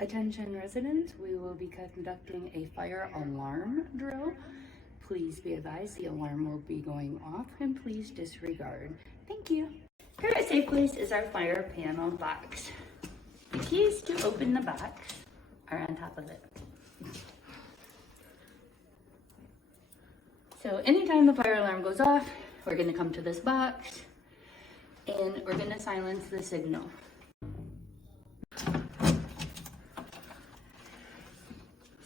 Attention residents, we will be conducting a fire alarm drill. Please be advised the alarm will be going off and please disregard. Thank you. Here at S.A.F.E is our fire panel box. The keys to open the box are on top of it. So anytime the fire alarm goes off, we're going to come to this box and we're going to silence the signal.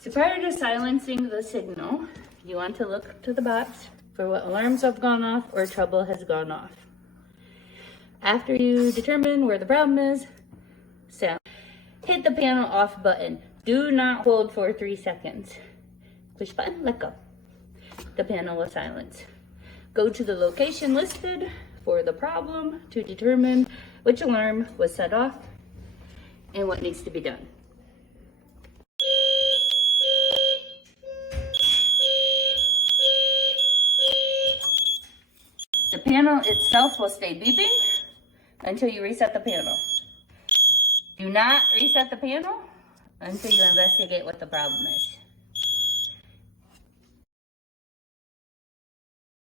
So prior to silencing the signal, you want to look to the box for what alarms have gone off or trouble has gone off. After you determine where the problem is, hit the panel off button. Do not hold for 3 seconds. Push button, let go. The panel will silence. Go to the location listed for the problem to determine which alarm was set off and what needs to be done. The panel itself will stay beeping until you reset the panel. Do not reset the panel until you investigate what the problem is.